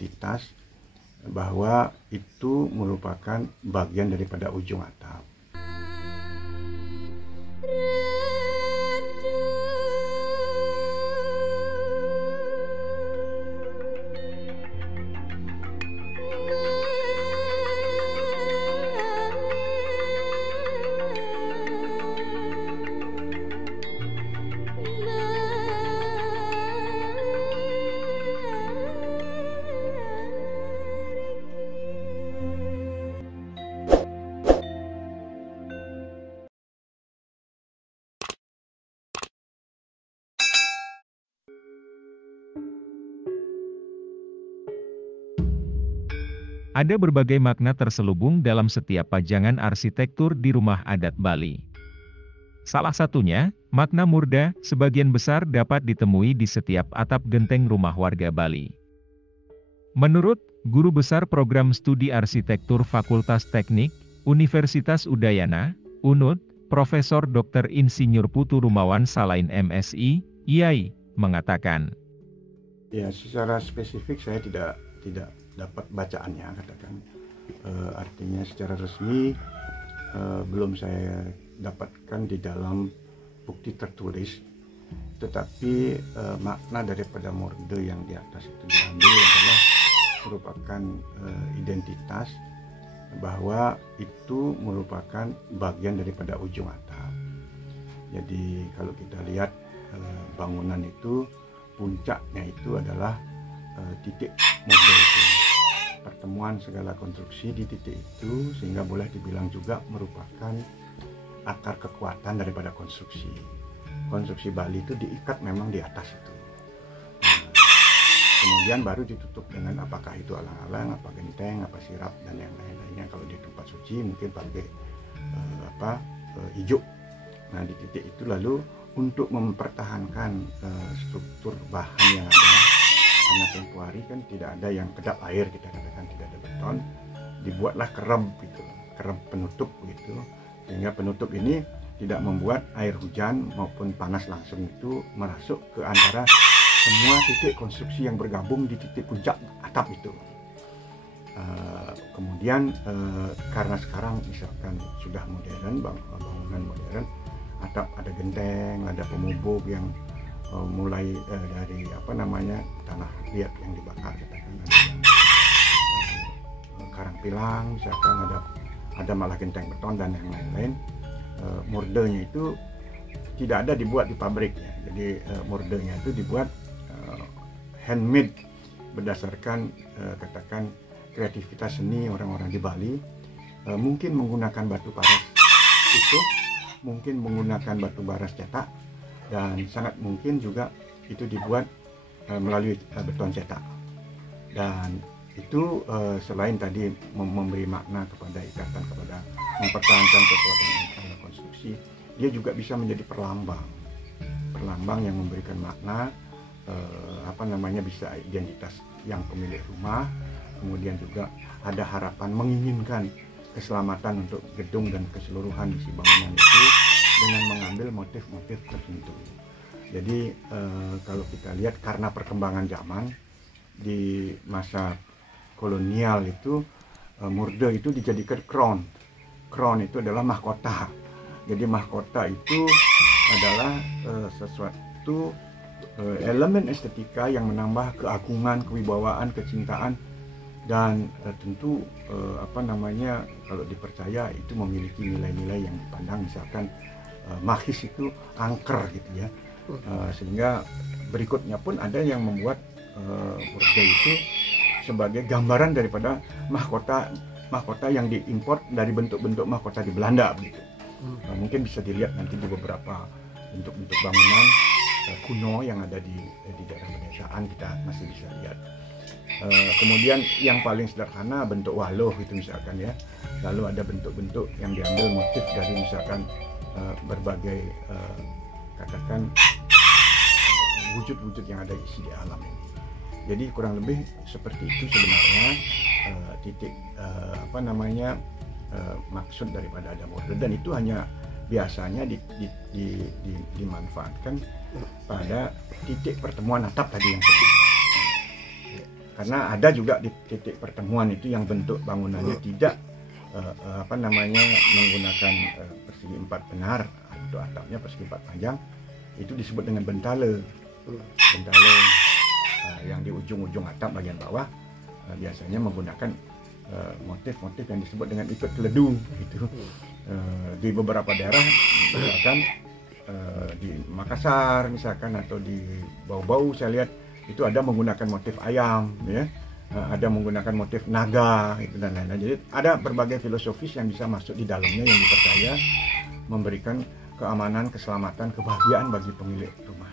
identitas bahwa itu merupakan bagian daripada ujung atap. Ada berbagai makna terselubung dalam setiap pajangan arsitektur di rumah adat Bali. Salah satunya, makna murda, sebagian besar dapat ditemui di setiap atap genteng rumah warga Bali. Menurut Guru Besar Program Studi Arsitektur Fakultas Teknik, Universitas Udayana, UNUD, Profesor Dr. Insinyur Putu Rumawan Salain MSI, IAI, mengatakan, Ya, secara spesifik saya tidak dapat bacaannya, katakan. Artinya secara resmi belum saya dapatkan di dalam bukti tertulis, tetapi makna daripada morde yang di atas itu diambil adalah merupakan identitas bahwa itu merupakan bagian daripada ujung atap. Jadi kalau kita lihat bangunan itu, puncaknya itu adalah titik morde itu, pertemuan segala konstruksi di titik itu, sehingga boleh dibilang juga merupakan akar kekuatan daripada konstruksi. Konstruksi Bali itu diikat memang di atas itu. Kemudian baru ditutup dengan apakah itu alang-alang, apa genteng, apa sirap, dan yang lain-lainnya. Kalau di tempat suci mungkin pakai hijau. Nah, di titik itu lalu untuk mempertahankan struktur bahan yang ada, karena tempo hari kan tidak ada yang kedap air, kita katakan tidak ada beton, dibuatlah kereb gitu, kereb penutup gitu, sehingga penutup ini tidak membuat air hujan maupun panas langsung itu merasuk ke antara semua titik konstruksi yang bergabung di titik puncak atap itu. Kemudian karena sekarang misalkan sudah modern, bangunan modern, atap ada genteng, ada pemubuk yang mulai dari tanah liat yang dibakar, katakan ada yang karang pilang, misalkan ada malah genteng beton dan yang lain-lain. Mordenya itu tidak ada dibuat di pabrik ya. Jadi mordenya itu dibuat handmade berdasarkan katakan kreativitas seni orang-orang di Bali. Mungkin menggunakan batu paras itu, mungkin menggunakan batu baras cetak, dan sangat mungkin juga itu dibuat melalui beton cetak. Dan itu selain tadi memberi makna kepada ikatan, kepada mempertahankan kekuatan konstruksi, dia juga bisa menjadi perlambang yang memberikan makna bisa identitas yang pemilik rumah. Kemudian juga ada harapan menginginkan keselamatan untuk gedung dan keseluruhan isi bangunan itu dengan mengambil motif-motif tertentu. Jadi kalau kita lihat, karena perkembangan zaman di masa kolonial itu, morde itu dijadikan crown itu adalah mahkota. Jadi mahkota itu adalah sesuatu elemen estetika yang menambah keagungan, kewibawaan, kecintaan, dan tentu kalau dipercaya itu memiliki nilai-nilai yang dipandang, misalkan magis itu angker gitu ya. Sehingga berikutnya pun ada yang membuat morde itu sebagai gambaran daripada mahkota yang diimpor dari bentuk-bentuk mahkota di Belanda begitu. Mungkin bisa dilihat nanti di beberapa bentuk-bentuk bangunan kuno yang ada di daerah pedesaan, kita masih bisa lihat. Kemudian yang paling sederhana bentuk waluh itu misalkan ya. Lalu ada bentuk-bentuk yang diambil motif dari misalkan berbagai katakan wujud-wujud yang ada isi di alam ini. Jadi kurang lebih seperti itu sebenarnya titik maksud daripada ada morde, dan itu hanya biasanya dimanfaatkan pada titik pertemuan atap tadi yang tadi. karena ada juga di titik pertemuan itu yang bentuk bangunannya tidak menggunakan persegi empat benar atau atapnya persegi empat panjang, itu disebut dengan bentale. Bentale yang di ujung-ujung atap bagian bawah biasanya menggunakan motif-motif yang disebut dengan ikut teledu gitu. Di beberapa daerah misalkan di Makassar misalkan atau di Bau-Bau saya lihat itu ada menggunakan motif ayam ya, ada menggunakan motif naga gitu, dan lain-lain. Jadi ada berbagai filosofis yang bisa masuk di dalamnya yang dipercaya memberikan keamanan, keselamatan, kebahagiaan bagi pemilik rumah.